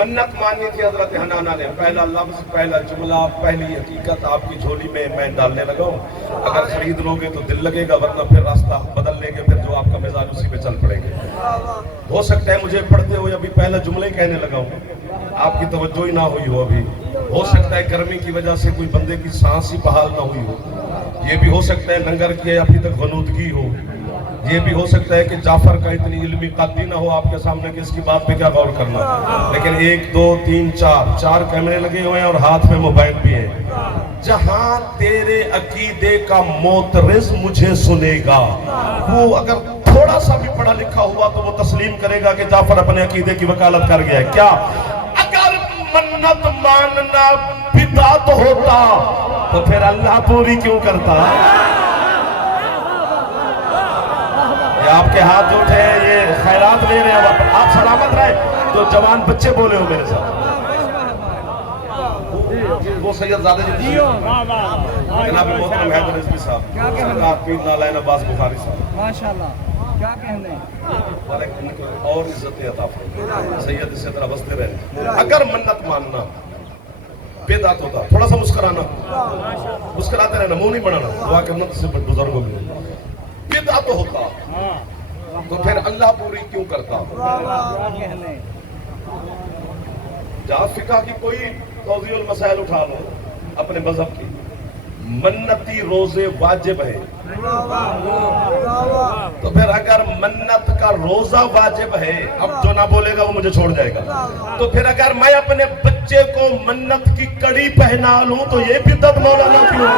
منت مانی تھی حضرت حنانہ نے. پہلا لفظ، پہلا جملہ، پہلی حقیقت آپ کی جھولی میں ڈالنے لگا ہوں. اگر خرید لو گے تو دل لگے گا، ورنہ پھر راستہ بدل لیں گے، پھر جو آپ کا مزاج اسی پہ چل پڑیں گے. ہو سکتا ہے مجھے پڑھتے ہوئے ابھی پہلا جملہ ہی کہنے لگا ہوں، آپ کی توجہ ہی نہ ہوئی ہو ابھی. ہو سکتا ہے گرمی کی وجہ سے کوئی بندے کی سانس ہی بحال نہ ہوئی ہو. یہ بھی ہو سکتا ہے لنگر کی ابھی تک غنودگی ہو. یہ بھی ہو سکتا ہے کہ جعفر کا اتنی علمی قدری نہ ہو آپ کے سامنے کہ اس کی بات پہ کیا غور کرنا. لیکن 1 2 3 4 کیمرے لگے ہوئے ہیں اور ہاتھ میں موبائل بھی ہے. جہاں تیرے عقیدے کا معترض مجھے سنے گا، وہ اگر تھوڑا سا بھی پڑھا لکھا ہوا تو وہ تسلیم کرے گا کہ جعفر اپنے عقیدے کی وکالت کر گیا ہے. کیا اگر منت ماننا بدعت ہوتا تو پھر اللہ پوری کیوں کرتا؟ یہ آپ کے ہاتھ جو تھے یہ خیرات لے رہے ہیں، آپ سلامت رہے. تو جوان بچے بولے ہو میرے ساتھ. وہ سید زادہ جی جناب محترم حیدر رضوی صاحب، سرکار پیر نالائن عباس بخاری صاحب، ماشاءاللہ کیا کہنے اور عزت عطا فرمائے. سید اسی طرح بستے رہے. اگر منت ماننا بدعت ہوتا، تھوڑا سا مسکرانا، مسکراتے رہنا، منہ نہیں بنانا، دعا کرنا سے بزرگوں میں بدعت ہوتا تو پھر اللہ پوری کیوں کرتا؟ جہاں فقہ کی کوئی توضیح المسائل اٹھا لو اپنے مذہب کی، منتی روزے واجب ہے. تو پھر اگر منت کا روزہ واجب ہے، اب جو نہ بولے گا وہ مجھے چھوڑ جائے گا. تو پھر اگر میں اپنے بچے کو منت کی کڑی پہنا لوں تو یہ بدعت مولانا کیوں؟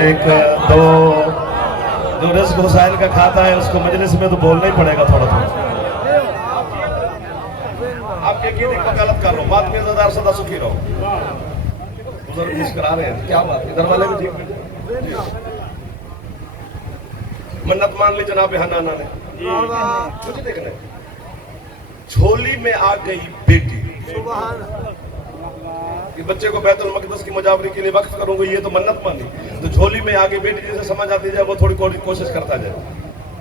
ایک دو رزق حسین کا کھاتا ہے اس کو مجلس میں تو بولنا ہی پڑے گا تھوڑا تھوڑا. آپ کے عقیدے کو غلط کر رہو، بات میں زیادہ سدا سکھی رہو. بزرگ مسکرا رہے ہیں، کیا بات ہے؟ ادھر والے بھی ٹھیک. منت مان لی جناب حنانہ نے. مجھے دیکھنا ہے، جھولی میں آ گئی بیٹی. کہ بچے کو بیت المقدس کی مجاوری کے لیے وقف کروں گی، یہ تو منت مانی. تو جھولی میں آگے بیٹی جسے سمجھ آتی جائے وہ تھوڑی کوشش کرتا جائے.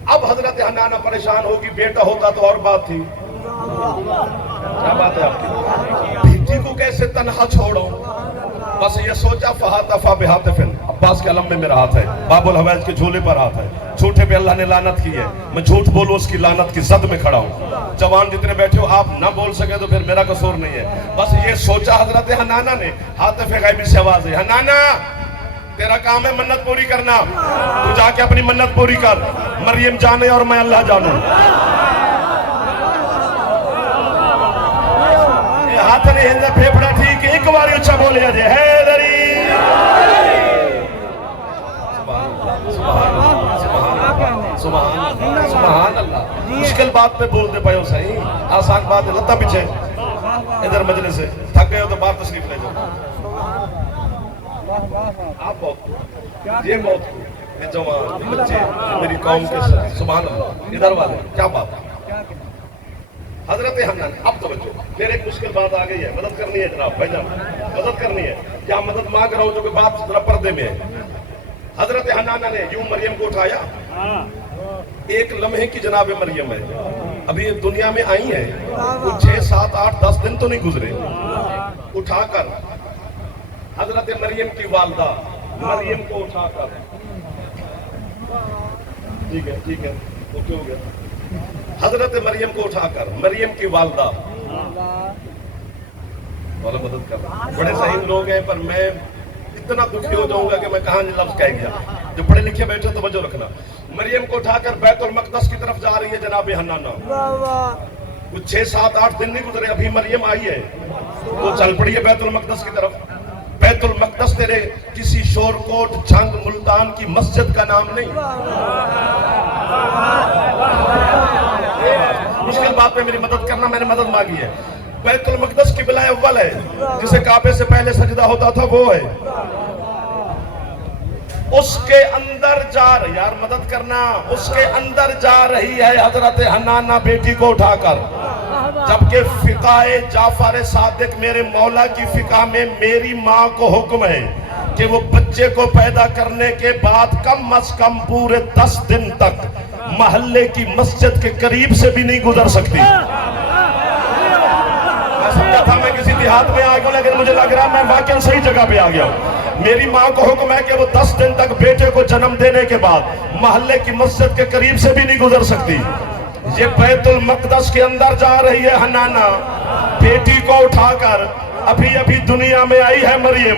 اب حضرت حنانہ پریشان ہوگی، بیٹا ہوتا تو اور بات تھی. کیا بات ہے آپ کی؟ بیٹی کو کیسے تنہا چھوڑوں؟ بس یہ سوچا فہاتفا بہاتفن، عباس کے علم میں میرا ہاتھ ہے، باب الحوائج کے جھولے پر ہاتھ ہے. جھوٹے پہ اللہ نے لعنت کی ہے، میں جھوٹ بولوں اس کی لعنت کی زد میں کھڑا ہوں. جوان جتنے بیٹھے ہو آپ نہ بول سکے تو پھر میرا قصور نہیں ہے. بس یہ سوچا حضرت حنانہ نے. ہاتف غیبی سے آواز ہے، حنانہ تیرا کام ہے منت پوری کرنا، تو جا کے اپنی منت پوری کر. مریم جانے اور میں اللہ جانوں. ہاتھ نے ہندہ پھیپڑا ٹھیک ہے، ایک باری اچھا بولے جائے حیدری. سبحان اللہ. مشکل بات پہ بول دے پائے ہو صحیح، آسان بات ہے. لتا پیچھے ادھر مجلس سے تھک گئے ہو تو باہر تشریف لے جاؤ. آپ بہت یہ بہت یہ جوان یہ بچے میری قوم کے ساتھ. سبحان اللہ. ادھر والے کیا بات ہے؟ حضرت حنانہ اب توجہ، پھر ایک مشکل بات آ گئی ہے، مدد کرنی ہے جناب بھائی جان، مدد کرنی ہے. کیا مدد مانگ رہا ہوں جو کہ بات ذرا پردے میں ہے. حضرت حنانہ نے یوں مریم کو اٹھایا. ایک لمحے کی جناب مریم ہے، ابھی دنیا میں آئی ہے، کچھ 6 7 8 10 دن تو نہیں گزرے. اٹھا کر حضرت مریم کی والدہ مریم کو اٹھا کر، ٹھیک ہے ٹھیک ہے اوکے ہو گیا. حضرت مریم کو اٹھا کر مریم کی والدہ والا مدد کر رہا. بڑے صحیح لوگ ہیں پر میں اتنا دکھی ہو جاؤں گا کہ میں کہاں لفظ کہہ گیا. جو پڑھے لکھے بیٹھے توجہ رکھنا. مریم کو اٹھا کر بیت المقدس کی طرف جا رہی ہے جناب حنانہ. کچھ 6 7 8 دن نہیں گزرے، ابھی مریم آئی ہے تو چل پڑی ہے بیت المقدس کی طرف. بیت المقدس تیرے کسی شور کوٹ جھنگ ملتان کی مسجد کا نام نہیں. مشکل بات پہ میری مدد کرنا، میں نے مدد مانگی ہے. بیت المقدس قبلہ اول ہے، جسے کعبے سے پہلے سجدہ ہوتا تھا وہ ہے. اس کے اندر جا رہی یار مدد کرنا، اس کے اندر جا رہی ہے حضرت حنانہ بیٹی کو اٹھا کر. جبکہ فقہ جعفر صادق میرے مولا کی فقہ میں میری ماں کو حکم ہے کہ وہ بچے کو پیدا کرنے کے بعد کم از کم پورے 10 دن تک محلے کی مسجد کے قریب سے بھی نہیں گزر سکتی. میں سمجھا تھا میں کسی دیہات میں آ گیا ہوں، لیکن مجھے لگ رہا میں واقعی صحیح جگہ پہ آ گیا ہوں. میری ماں کو حکم ہے کہ وہ 10 دن تک بیٹے کو جنم دینے کے بعد محلے کی مسجد کے قریب سے بھی نہیں گزر سکتی. یہ بیت المقدس کے اندر جا رہی ہے حنانہ بیٹی کو اٹھا کر. ابھی دنیا میں آئی ہے مریم،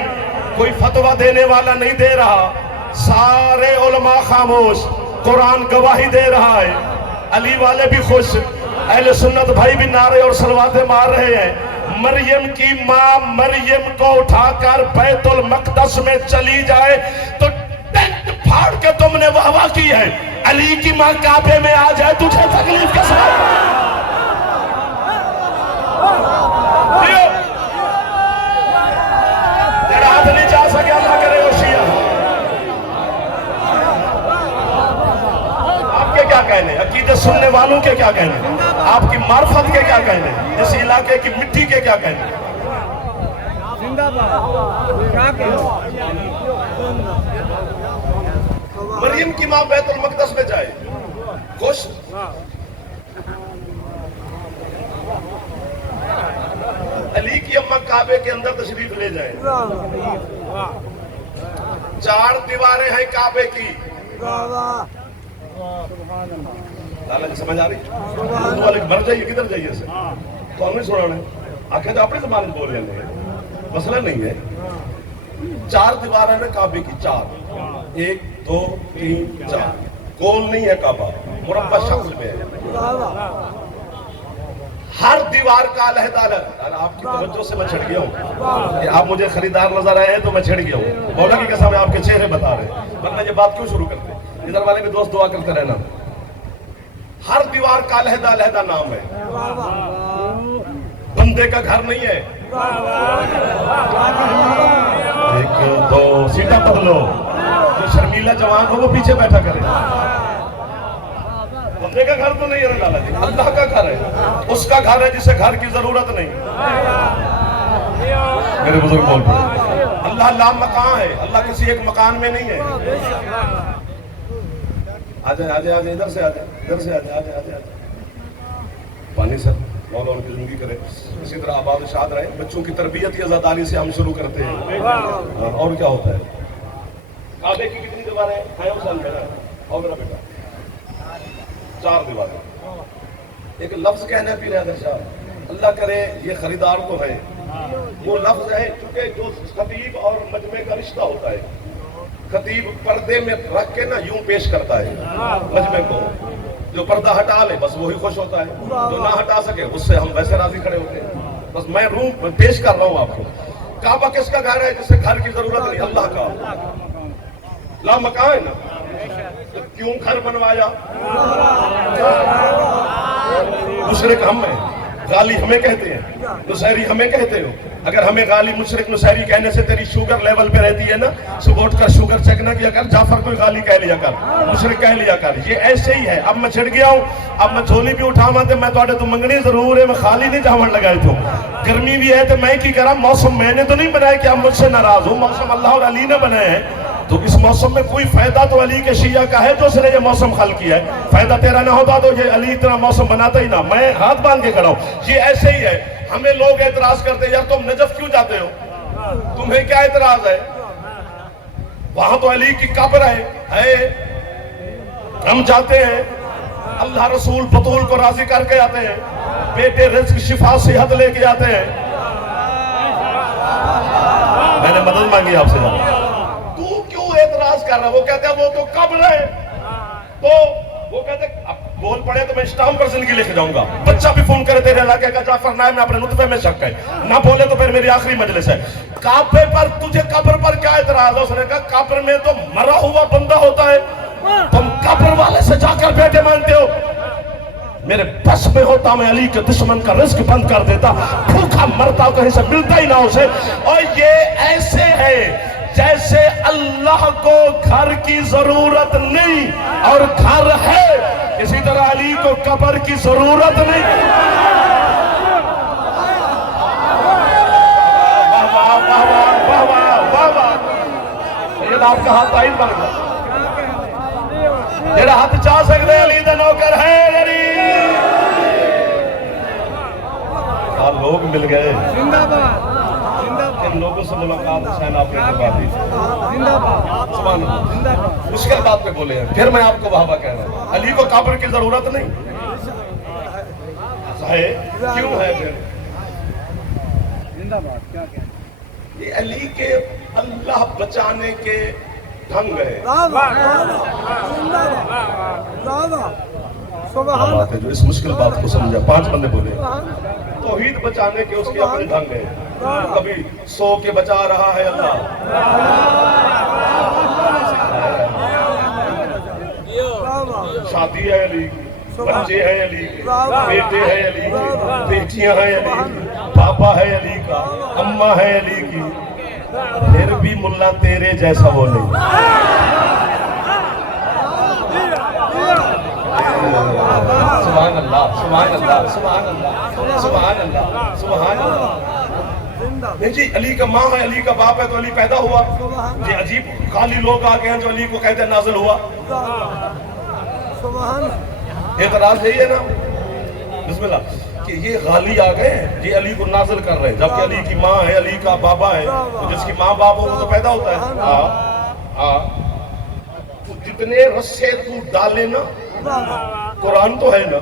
کوئی فتویٰ دینے والا نہیں دے رہا، سارے علماء خاموش، قرآن گواہی دے رہا ہے، علی والے بھی خوش، اہل سنت بھائی بھی نعرے اور صلواتیں مار رہے ہیں. مریم کی ماں مریم کو اٹھا کر بیت المقدس میں چلی جائے تو ٹینٹ پھاڑ کے تم نے واہ واہ کی ہے. علی کی ماں کعبے میں آ جائے تجھے تکلیف کس بات؟ تیرا ہاتھ نہیں جا سکے، اللہ کرے وہ شیعہ. آپ کے کیا کہنے، عقیدے سننے والوں کے کیا کہنے، آپ کی معرفت کے کیا کہنے، اس علاقے کی مٹی کے کیا کہنے؟ زندہ باد. کیا کہنے؟ مریم کی ماں بیت المقدس میں جائے، خوش. علی کی اماں کعبے کے اندر تشریف لے جائیں. 4 دیواریں ہیں کعبے کی. لالا جی سمجھ آ رہی؟ مر جائیے، کدھر جائیے سے تو ہم نہیں سنا رہے، آخر تو اپنے زبان بول رہے ہیں، مسئلہ نہیں ہے. 4 دیواریں ہیں کعبے کی، 4، 1 2 3 4. گول نہیں ہے کعبہ، مربع شکل میں ہے. ہر دیوار کا علیحدہ الگ. آپ کی توجہ سے میں چھڑ گیا ہوں کہ آپ مجھے خریدار نظر آئے ہیں تو میں چھڑ گیا ہوں. مولا کی قسم میں آپ کے چہرے بتا رہے ہیں، ورنہ یہ بات کیوں شروع کرتے ہیں؟ ادھر والے بھی دوست دعا کرتے رہنا. ہر دیوار کا علیحدہ الحدہ نام ہے. بندے کا گھر نہیں ہے. 1 2 سیٹا بدلو، جو شرمیلا جوان ہو وہ پیچھے بیٹھا کرے. بندے کا گھر تو نہیں ہے لالا جی، اللہ کا گھر ہے. اس کا گھر ہے جسے گھر کی ضرورت نہیں. میرے بزرگ بول پڑے، اللہ لا مکان ہے، اللہ کسی ایک مکان میں نہیں ہے. آجائے ادھر سے آجائے، ادھر سے آجائے. پانی سر مولا ان کی زندگی کرے، اسی طرح آباد و شاد رہے. بچوں کی تربیت یا زاداری سے ہم شروع کرتے ہیں. اور کیا ہوتا ہے؟ کعبے کی کتنی دیواریں ہیں حسین بیٹا اور میرا بیٹا؟ 4 دیواریں. ایک لفظ کہنا پی رہے ہیں شاہ، اللہ کرے یہ خریدار تو ہے. وہ لفظ ہے چونکہ جو خطیب اور مجمع کا رشتہ ہوتا ہے، خطیب پردے میں رکھ کے نا یوں پیش کرتا ہے مجمع کو. جو پردہ ہٹا لے بس وہی خوش ہوتا ہے، جو نہ ہٹا سکے اس سے ہم ویسے راضی کھڑے ہوتے ہیں. بس میں روم پیش کر رہا ہوں آپ کو. کعبہ کس کا گھر ہے؟ جسے گھر کی ضرورت نہیں، اللہ کا. لا مکان ہے نا، کیوں گھر بنوایا؟ مشرک ہم ہیں، غالی ہمیں کہتے ہیں، نصیری ہمیں کہتے ہو. اگر ہمیں غالی مشرک نصیری کہنے سے تیری شوگر لیول پہ رہتی ہے نا، صبح اٹھ کر شوگر چیک نہ کیا کر، جعفر کوئی غالی کہہ لیا کر، مشرک کہہ لیا کر. یہ ایسے ہی ہے. اب میں چھڑ گیا ہوں، اب میں جھولی بھی اٹھاواں تے میں تو منگنی ضرور ہے، میں خالی نہیں جاون لگائے تو. گرمی بھی ہے تو میں کی کرا، موسم میں نے تو نہیں بنایا کہ آپ مجھ سے ناراض ہوں، موسم اللہ اور علی نے بنائے ہیں. تو اس موسم میں کوئی فائدہ تو علی کے شیعہ کا ہے جو اس نے یہ موسم خلق کیا ہے. فائدہ تیرا نہ ہوتا تو یہ علی اتنا موسم بناتا ہی نہ. میں ہاتھ باندھ کے کھڑا ہوں. یہ ایسے ہی ہے. ہمیں لوگ اعتراض کرتے ہیں، یار تم نجف کیوں جاتے ہو؟ تمہیں کیا اعتراض ہے؟ وہاں تو علی کی قبر ہے. ہم جاتے ہیں، اللہ رسول بطول کو راضی کر کے آتے ہیں، بیٹے رزق شفا صحت لے کے آتے ہیں. میں نے مدد مانگی آپ سے. تو کیوں اعتراض کر رہا؟ وہ کہتے ہیں وہ تو قبر ہے. تو وہ کہتے ہیں اب بول پڑے تو میں اسٹامپ پر زندگی لے کے جاؤں گا. بچہ بھی فون کرے تیرے علاقے کا، جعفر نائب میں اپنے نطفے میں شک ہے، نہ بولے تو پھر میری آخری مجلس ہے. کعبے پر تجھے قبر پر کیا اعتراض ہے؟ اس نے کہا قبر میں تو مرا ہوا بندہ ہوتا ہے، تم قبر والے سے جا کر بیٹے مانگتے ہو. میرے بس میں ہوتا میں علی کے دشمن کا رزق بند کر دیتا، بھوکا مرتا کہیں سے ملتا ہی نہ اسے. اور یہ ایسے ہے جیسے اللہ کو گھر کی ضرورت نہیں اور گھر ہے، اسی طرح علی کو قبر کی ضرورت نہیں. آپ کا ہاتھ تائید بن گیا. پھر ہاتھ چاہ سکتے علی دا نوکر ہے علی کیا لوگ مل گئے زندہ باد زندہ باد ان لوگوں سے ملاقات حسین آپ نے کروا دی زندہ باد سبحان اللہ زندہ باد مشکل بات پہ بولے ہیں پھر میں آپ کو وہاں کہہ رہا ہوں علی کو قبر کی ضرورت نہیں ہے کیوں ہے پھر زندہ باد کیا کہنا یہ علی کے اللہ بچانے کے ڈھنگ ہے بات ہے جو اس مشکل بات کو سمجھا 5 بندے بولے توحید بچانے کے اس کے اپنے ڈھنگ ہے کبھی 100 کے بچا رہا ہے اللہ شادی ہے علی کی بچے ہیں علی کے بیٹے ہیں علی کے بیٹیاں ہیں علی کی پاپا ہے علی کا اماں ہے علی کی پھر بھی ملا تیرے جیسا وہ نہیں سبحان اللہ سبحان اللہ سبحان اللہ سبحان اللہ سبحان اللہ نہیں جی علی کا ماں ہے علی کا باپ ہے تو علی پیدا ہوا یہ عجیب خالی لوگ آ گئے ہیں جو علی کو کہتے ہیں نازل ہوا اعتراض یہی ہے نا بسم اللہ کہ یہ غالی آ گئے ہیں یہ علی کو نازل کر رہے ہیں جبکہ علی کی ماں ہے علی کا بابا ہے تو جس کی ماں باپ ہو وہ تو پیدا ہوتا ہے تو جتنے رسے تو ڈالے نا قرآن تو ہے نا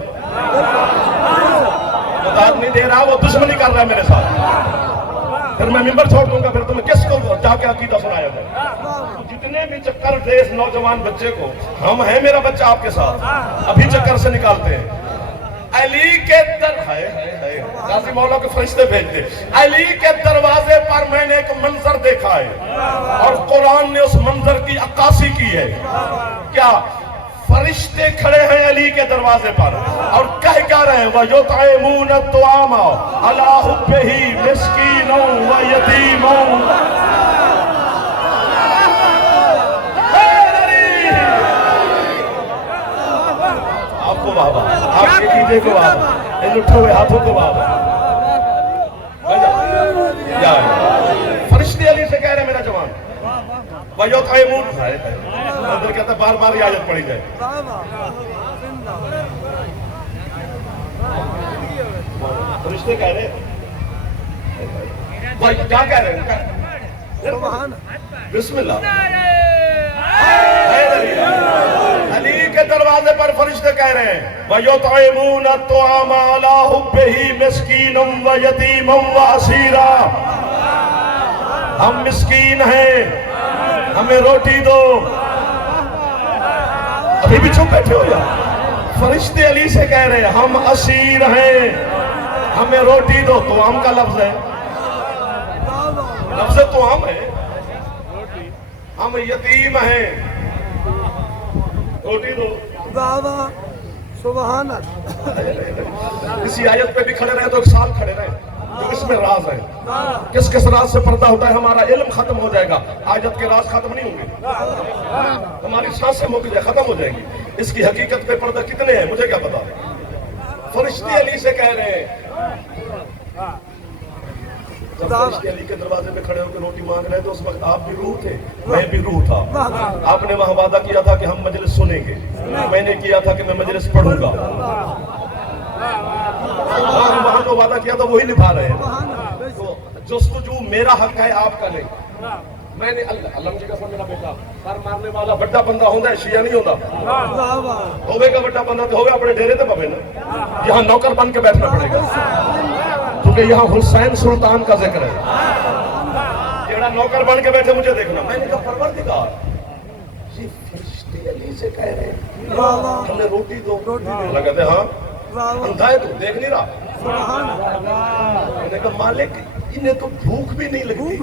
مدد نہیں دے رہا وہ دشمنی کر رہا ہے میرے ساتھ پھر میں ممبر چھوڑ دوں گا پھر تمہیں کس کو جا کے عقیدہ سنایا جائے جتنے بھی چکر تھے اس نوجوان بچے کو ہم ہیں میرا بچہ آپ کے ساتھ ابھی چکر سے نکالتے ہیں علی کے غازی مولا کے فرشتے بھیجتے علی کے دروازے پر میں نے ایک منظر دیکھا ہے اور قرآن نے اس منظر کی عکاسی کی ہے کیا فرشتے کھڑے ہیں علی کے دروازے پر اور کہہ رہے ہیں وَيُطْعِمُونَ الطَّعَامَ عَلَىٰ حُبِّهِ مِسْكِينًا وَيَتِيمًا آپ کو بابا آپ کے عقیدے کو بابا ان اٹھے ہوئے ہاتھوں کو بابا فرشتے علی سے کہہ رہے ہیں میرا جوان وَيُطْعِمُونَ اندر کہتا ہے بار بار یہ آیت پڑھی جائے فرشتے کہہ رہے ہیں کیا کہہ رہے ہیں بسم اللہ علی کے دروازے پر فرشتے کہہ رہے ہیں وَيُطْعِمُونَ الطَّعَامَ عَلَىٰ حُبِّهِ مِسْكِينًا وَيَتِيمًا وَأَسِيرًا ہم مسکین ہیں ہمیں روٹی دو ابھی بھی چپ بیٹھے ہو یا فرشتے علی سے کہہ رہے ہیں ہم اسیر ہیں ہمیں روٹی دو طعام کا لفظ ہے لفظ طعام ہے ہم یتیم ہیں روٹی دو سبحان اللہ اسی آیت پہ بھی کھڑے رہے تو 1 سال کھڑے رہے جو اس میں راز ہے کس کس راز سے پردہ ہوتا ہے ہمارا علم ختم ہو جائے گا آیت کے راز ختم نہیں ہوں گے ہماری سانسیں مک جائے ختم ہو جائیں گی اس کی حقیقت پہ پردہ کتنے ہیں مجھے کیا پتا فرشتے علی سے کہہ رہے ہیں جب فرشتے علی کے دروازے پہ کھڑے ہو کے روٹی مانگ رہے تو اس وقت آپ بھی روح تھے میں بھی روح تھا آپ نے وہاں وعدہ کیا تھا کہ ہم مجلس سنیں گے میں نے کیا تھا کہ میں مجلس پڑھوں گا وہاں جو وعدہ کیا تھا وہی نبھا رہے ہیں تو جستجو میرا حق ہے آپ کا نہیں میں نے علم جی کا میرا بیٹا سر مارنے والا بڑا بندہ ہوتا ہے شیعہ نہیں ہوتا ہوئے گا بڑا بندہ تو ہوئے اپنے ڈیرے تے پوے نا یہاں نوکر بن کے بیٹھنا پڑے گا کیونکہ یہاں حسین سلطان کا ذکر ہے جیڑا نوکر بن کے بیٹھے مجھے دیکھنا میں نے کہا پروردگار یہ فرشتے علی سے کہہ رہے ہیں ہمیں روٹی دو اللہ کہتے ہیں ہاں اندھا ہے تو دیکھ نہیں رہا میں نے کہا مالک انہیں تو بھوک بھی نہیں لگتی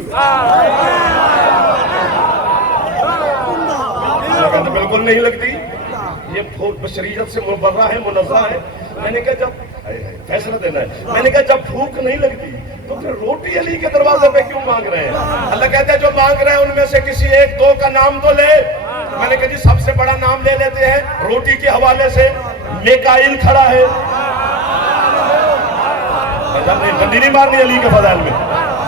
بالکل نہیں لگتی یہ بھوک بشریت سے مبرہ ہے منزہ ہے میں نے کہا جب فیصلہ دینا ہے میں نے کہا جب بھوک نہیں لگتی تو پھر روٹی علی کے دروازے پہ کیوں مانگ رہے ہیں اللہ کہتے ہیں جو مانگ رہے ہیں ان میں سے کسی 1-2 کا نام تو لے میں نے کہا جی سب سے بڑا نام لے لیتے ہیں روٹی کے حوالے سے میکائیل کھڑا ہے گندی نہیں مارنی علی کے فضائل میں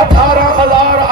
18,000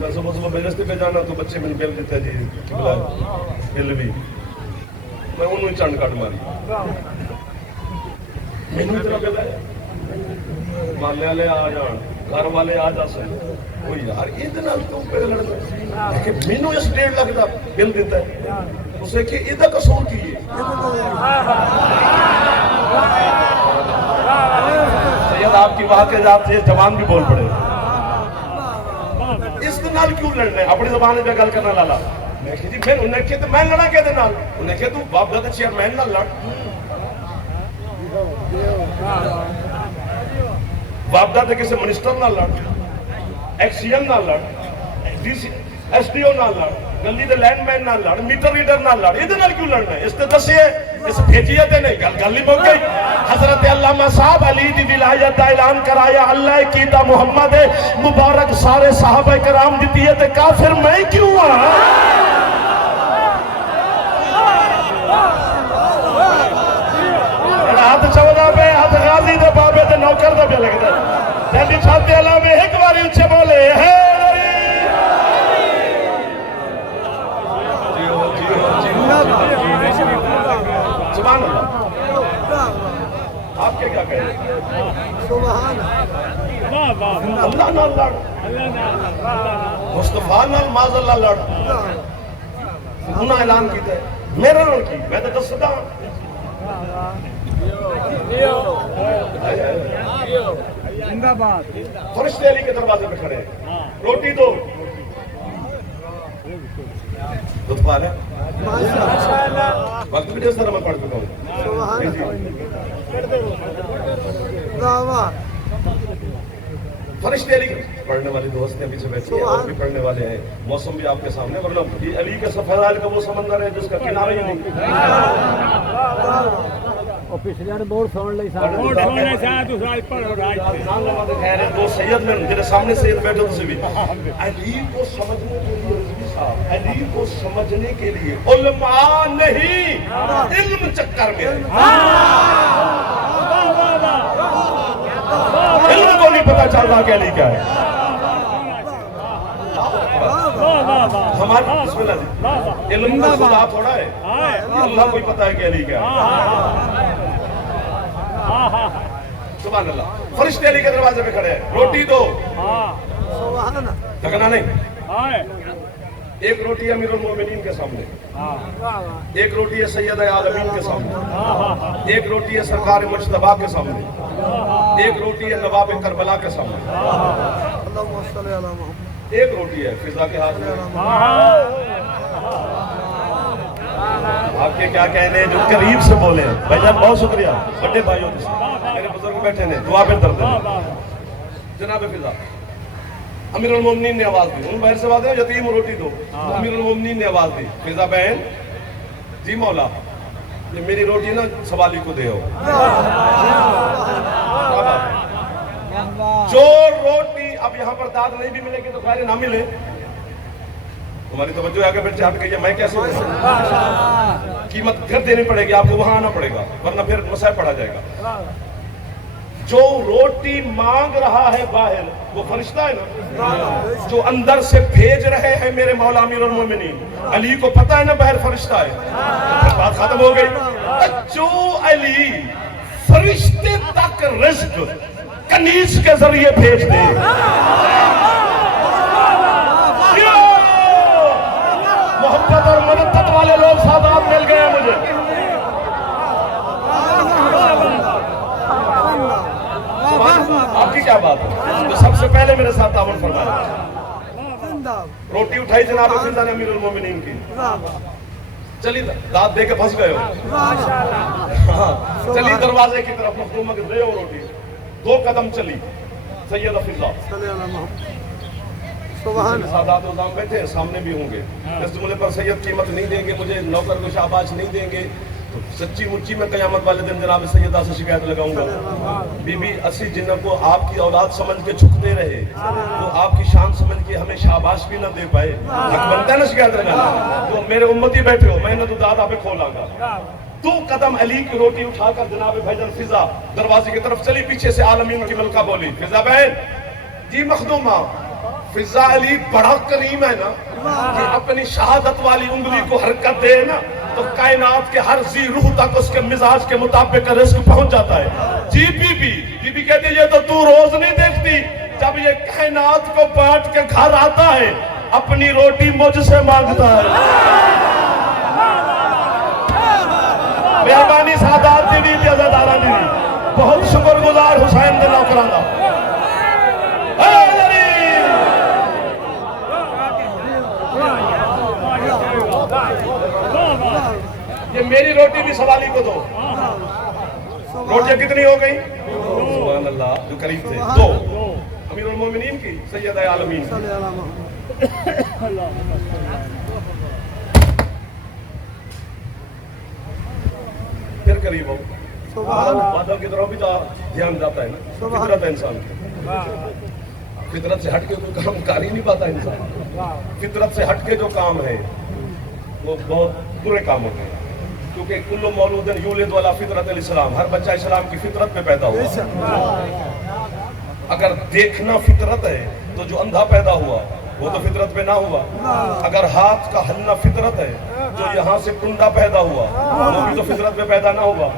میں صبح صبح بجرستے پہ جانا تو بچے میں بیل دیتے ہیں جی قبلہ بیل بھی میں انہوں ہی چانڈ کاٹ ماری میں نے اتنا بیل ہے مالے والے آ جان گھر والے آ جا سکتے وہ یار اتنا کیوں پہ لڑنا کہ مینو اس 1.5 لاکھ کا بل دیتا ہے اسے کہ ادھا قصور کی ہے سید آپ کی وہاں کے جات سے جوان بھی بول پڑے اس نال کیوں لڑنا ہے اپنی زبان میں گل کرنا لالا میں کہ جی میں انہیں کہ میں لڑا کہ دے نال انہیں کہ تو باپ دادا چیئرمین نال لڑ باپ دادا کسی منسٹر نال لڑ ایکس سی ایم نال لڑ ایس ڈی او نال لڑ گلی دے لینڈ مین نال لڑ میٹر ریڈر نال لڑ ادھر نال کیوں لڑنا ہے اس تے دسیے اس بھیجیے تے نہیں گل ہی مک گئی حضرت علامہ صاحب علی دی ولایت دا اعلان کرایا اللہ کیتا محمد مبارک سارے صحابہ کرام دیتی ہے تے کافر میں کیوں ہاں ہاتھ چودا پہ ہاتھ غازی دے بابے تے نوکر دا پہ لگتا ہے جلدی چھاتے علامہ ایک باری اچھے بولے ہے سبحان اللہ آپ کے کیا کہیں سبحان اللہ نال لڑ مصطفیٰ نال ماذ اللہ لڑ انہاں اعلان کیتا ہے میرے نال کی میں تو دسدا زندہ باد فرشتے علی کے دروازے پہ کھڑے ہیں روٹی دو دودھ پا لے وقت بھی جس طرح میں پڑھ چکا ہوں فرشتے علی پڑھنے والے دوست ہیں پیچھے بیٹھے ہیں اور بھی پڑھنے والے ہیں موسم بھی آپ کے سامنے ورنہ یہ علی کے سفید کا وہ سمندر ہے جس کا کنارہ ہی نہیں اور پچھلے بورڈ سون لئی سارے بورڈ سونے ساتھ اس راج پر نام خیر ہے دو سید میں جنہیں سامنے سید بیٹھے تو بھی علی کو سمجھنے کے لیے علی کو سمجھنے کے لیے علماء نہیں علم چکر میں علم کو نہیں پتا چل رہا کہ علی کیا ہے ہمارا بسم اللہ جی علم کا خدا تھوڑا ہے اللہ کو ہی پتا ہے کہ علی کیا ہے سبحان اللہ فرشتے علی کے دروازے پہ کھڑے ہیں روٹی دو تکنا نہیں ایک روٹی امیر المومنین کے سامنے ایک روٹی ہے سید عالمین کے سامنے ایک روٹی ہے سرکار مجتبیٰ کے سامنے ایک روٹی ہے نواب کربلا کے سامنے ایک روٹی ہے فضا کے ہاتھ میں آپ کے کیا کہنے ہیں جو قریب سے بولے ہیں بھائی جان بہت شکریہ بڑے بھائیوں میرے بزرگ بیٹھے ہیں دعا پہ درد ہے جناب فضا امیر المومنین نے آواز دی ان باہر سے بات ہے یتیم روٹی دو امیر المومنین نے آواز دی فضا بہن جی مولا یہ میری روٹی نا سوالی کو دے ہو جو روٹی اب یہاں پر داد نہیں بھی ملے گی تو خیر نہ ملے ہماری توجہ آگے پھر چاہت گئی ہے میں کیسے قیمت گھر دینی پڑے گی آپ کو وہاں آنا پڑے گا ورنہ پھر مسائل پڑا جائے گا جو روٹی مانگ رہا ہے باہر وہ فرشتہ ہے نا جو اندر سے بھیج رہے ہیں میرے مولا امیر المومنین علی کو پتہ ہے نا باہر فرشتہ ہے بات ختم ہو گئی جو علی فرشتے تک رزق کنیز کے ذریعے بھیج دے محبت اور منطق والے لوگ سادات مل گئے مجھے آپ کی کیا بات ہے جو سب سے پہلے میرے ساتھ تعاون فرمایا روٹی اٹھائی جناب فضا نے امیر المومنین کی چلی داد دے کے پھنس گئے ہو چلی دروازے کی طرف مخدومہ کے دے ہو روٹی 2 قدم چلی سید فضا سادات نظام بیٹھے ہیں سامنے بھی ہوں گے اس جملے پر سید قیمت نہیں دیں گے مجھے نوکر کو شاباش نہیں دیں گے تو سچی مچی میں قیامت والے دن جناب سیدہ سے شکایت لگاؤں گا بی بی اسی جنہوں کو آپ کی اولاد سمجھ کے جھکتے رہے تو آپ کی شان سمجھ کے ہمیں شاباش بھی نہ دے پائے حق بنتا ہے نا شکایت لگانا تو میرے امتی بیٹھے ہو میں نے تو داد آپ کھولا گا 2 قدم علی کی روٹی اٹھا کر جناب بھیجن فضا دروازے کی طرف چلی پیچھے سے عالمین کی ملکہ بولی فضا بہن جی مخدومہ فضا علی بڑا کریم ہے نا کہ اپنی شہادت والی انگلی کو حرکت دے نا تو کائنات کے ہر ذی روح تک اس کے مزاج کے مطابق رزق پہنچ جاتا ہے. جی بی بی کہتی ہے یہ تو روز نہیں دیکھتی, جب یہ کائنات کو بانٹ کے گھر آتا ہے اپنی روٹی مجھ سے مانگتا ہے. مہربانی سادات دی دی عزادارہ دی, بہت شکر گزار حسین دے نوکران دا. یہ میری روٹی بھی سوالی کو دو. روٹیاں کتنی ہو گئی؟ سبحان اللہ, جو قریب تھے دو. امیر المومنین کی سید عالمین پھر قریب ہو. بادل کی طرف بھی دھیان جاتا ہے نا, فطرت ہے انسان کی. فطرت سے ہٹ کے کوئی کام کر ہی نہیں پاتا انسان. فطرت سے ہٹ کے جو کام ہے وہ بہت برے کام ہوتے ہیں, کیونکہ کل مولود یولد علی فطرت الاسلام, ہر بچہ اسلام کی فطرت میں پیدا ہوا. اگر دیکھنا فطرت ہے تو جو اندھا پیدا ہوا وہ تو فطرت پہ نہ ہوا. اگر ہاتھ کا ہلنا فطرت ہے, جو یہاں سے کنڈا پیدا ہوا وہ بھی تو فطرت پہ پیدا نہ ہوا.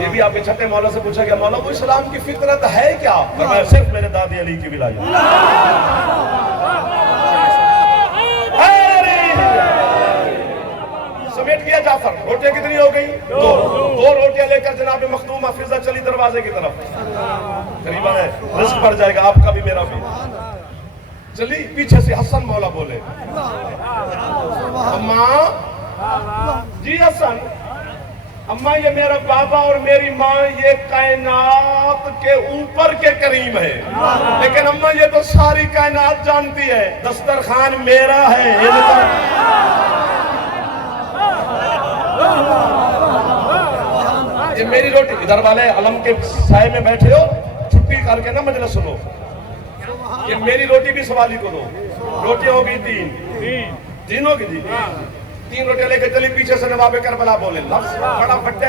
یہ بھی آپ کے چھٹے مولا سے پوچھا گیا, مولا وہ اسلام کی فطرت ہے کیا؟ فرمایا صرف میرے دادی علی کی ولایت. سمیٹ کیا جعفر. روٹیاں کتنی ہو گئی؟ دو روٹیاں لے کر جناب مخدوم حفیظہ چلی دروازے کی طرف. قریباً ہے, رزق بڑھ جائے گا آپ کا بھی میرا بھی. چلی پیچھے سے حسن مولا بولے, اماں جی حسن, اماں یہ میرا بابا اور میری ماں یہ کائنات کے اوپر کے کریم ہے, لیکن اماں یہ تو ساری کائنات جانتی ہے دسترخوان میرا ہے. یہ میری روٹی. ادھر والے علم کے سائے میں بیٹھے ہو, چھٹی کر کے نا مجلس سنو. یہ میری روٹی بھی سوالی کو دو. روٹیاں ہو گئی تین ہوگی جی. 3 روٹیاں لے کے چلی. پیچھے سے نواب کربلا بولے, لفظ بڑا بڑا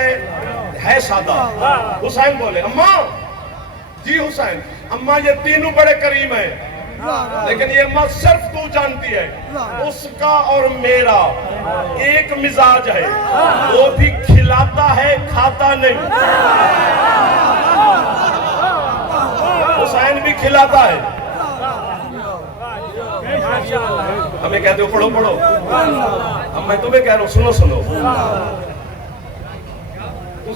ہے سادہ. حسین بولے, اماں جی حسین, اماں یہ تینوں بڑے کریم ہیں, لیکن یہ اماں صرف تو جانتی ہے اس کا اور میرا ایک مزاج ہے, وہ بھی کھلاتا ہے کھاتا نہیں. حسین بھی کھلاتا ہے. ہمیں کہتے ہو پڑھو پڑھو, اب میں تمہیں کہہ رہا ہوں سنو سنو.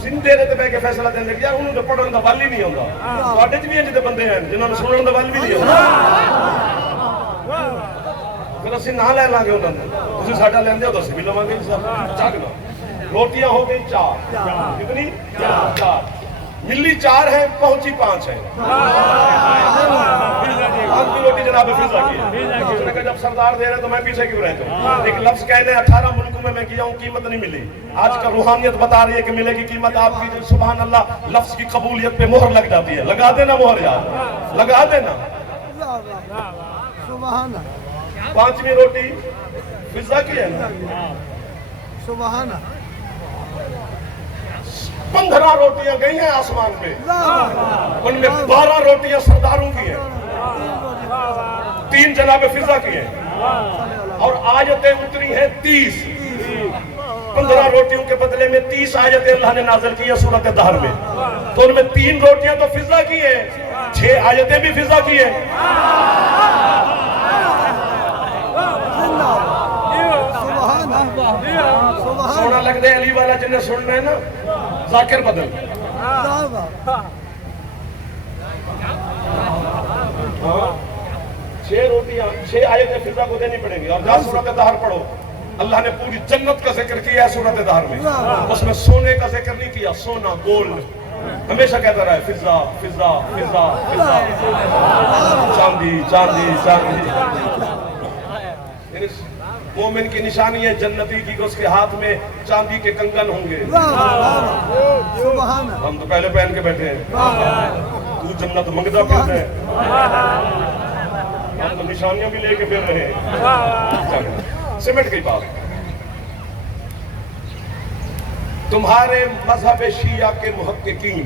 تم دے رہے بہ کے فیصلہ دینے یار انہوں نے پڑھنے کا ول ہی نہیں ہوتا. تھوڑے چ بھی انج دے بندے ہیں جنہوں نے سننے کا ول بھی نہیں ہوتا. پھر اسی نہ لے لیں گے انہوں نے, تسی ساڈا لیندے ہو تو اسی بھی لواں گے. چک لو. روٹیاں ہو گئی 4. کتنی؟ 4. ملی 4 ہے, پہنچی 5 ہے. ہم کی روٹی جناب فضا کی ہے. جب سردار دے رہے تو میں پیچھے کیوں رہتا ہوں. ایک لفظ کہنے 18 ملکوں میں کیا ہوں, قیمت نہیں ملی. آج کا روحانیت بتا رہی ہے کہ ملے گی قیمت آپ کی. سبحان اللہ, لفظ کی قبولیت پہ مہر لگ جاتی ہے. لگا دینا مہر یار, لگا دینا. سبحان 5ویں روٹی فضا کی ہے نا. سبحان 15 روٹیاں گئی ہیں آسمان پہ, ان میں 12 روٹیاں سرداروں کی ہیں, 3 جناب فضا کی ہیں, اور آیتیں اتری ہیں 30. 15 روٹیوں کے بدلے میں 30 آیتیں اللہ نے نازل کی ہیں سورۃ دہر میں. تو ان میں 3 روٹیاں تو فضا کی ہیں, 6 آیتیں بھی فضا کی ہیں. سونا لگ دے علی والا جنہیں سننا ہے نا, ذاکر بدل. 6 روٹیاں 6 آیتیں فضا کو دینی پڑیں گی. اور جہاں سورۃ دہر پڑھو, اللہ نے پوری جنت کا ذکر کیا ہے سورۃ دہر میں. اس میں سونے کا ذکر نہیں کیا, سونا گولڈ. ہمیشہ کہتا رہا ہے فضا فضا فضا فضا, چاندی چاندی چاندی. مومن کی نشانی ہے جنتی کی کہ اس کے ہاتھ میں چاندی کے کنگن ہوں گے. ہم تو پہلے پہن کے بیٹھے ہیں, تو جنت منگتا پھرتا ہے, ہم تو نشانیاں بھی لے کے پھر رہے ہیں. سمٹ گئی بات. تمہارے مذہب شیعہ کے محققین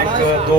1 2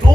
2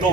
2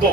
2,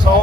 100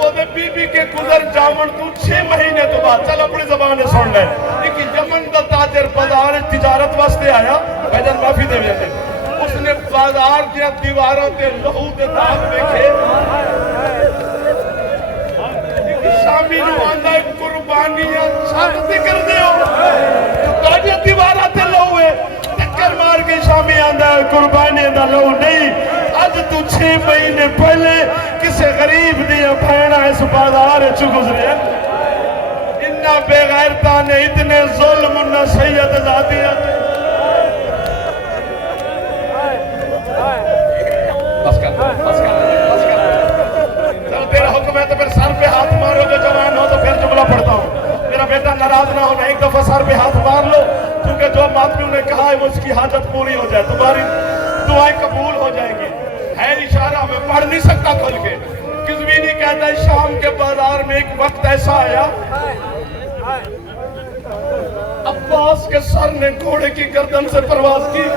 وہ بی بی کے گزر جاون تو 6 مہینے تو بعد چل اپنی زبان سن لے کہ یمن دا تاجر بازار تجارت واسطے آیا بھجن معافی دے ویسے اس نے بازار دیا دیواراں تے لہو دے داغ دیکھے شامی نو آندا قربانیاں چھت کر دیو تاجر دیواراں تے لہو ہے ٹکر مار کے شامی آندا قربانی دا لہو نہیں آج تو 6 مہینے پہلے کسے غریب دیا بھینا اس بازار چو گزرے انہا بے غیرتا نے اتنے ظلم انہا سید ذاتیہ بس کر تیرا حکم ہے تو پھر سر پہ ہاتھ مارو گے جوان ہو تو پھر جملہ پڑھتا ہوں میرا بیٹا ناراض نہ ہونا ایک دفعہ سر پہ ہاتھ مار لو کیونکہ جو ماتمیوں نے کہا ہے وہ اس کی حاجت پوری ہو جائے تمہاری دعائیں قبول ہو جائیں گی ہے اشارہ میں پڑھ نہیں سکتا کھل کے کزوینی کہتا ہے شام کے بازار میں ایک وقت ایسا آیا عباس کے سر نے گھوڑے کی گردن سے پرواز کی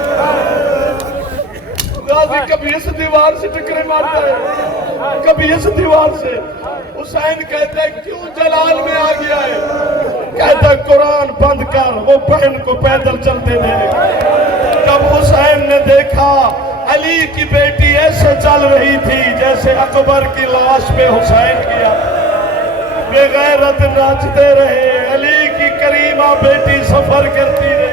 غازی کبھی اس دیوار سے ٹکرے مارتا ہے کبھی اس دیوار سے حسین کہتا ہے کیوں جلال میں آ گیا ہے کہتا ہے قرآن بند کر وہ بہن کو پیدل چلتے دے جب حسین نے دیکھا علی کی بیٹی ایسے چل رہی تھی جیسے اکبر کی لاش پہ حسین کیا بے غیرت ناچتے رہے علی کی کریمہ بیٹی سفر کرتی رہی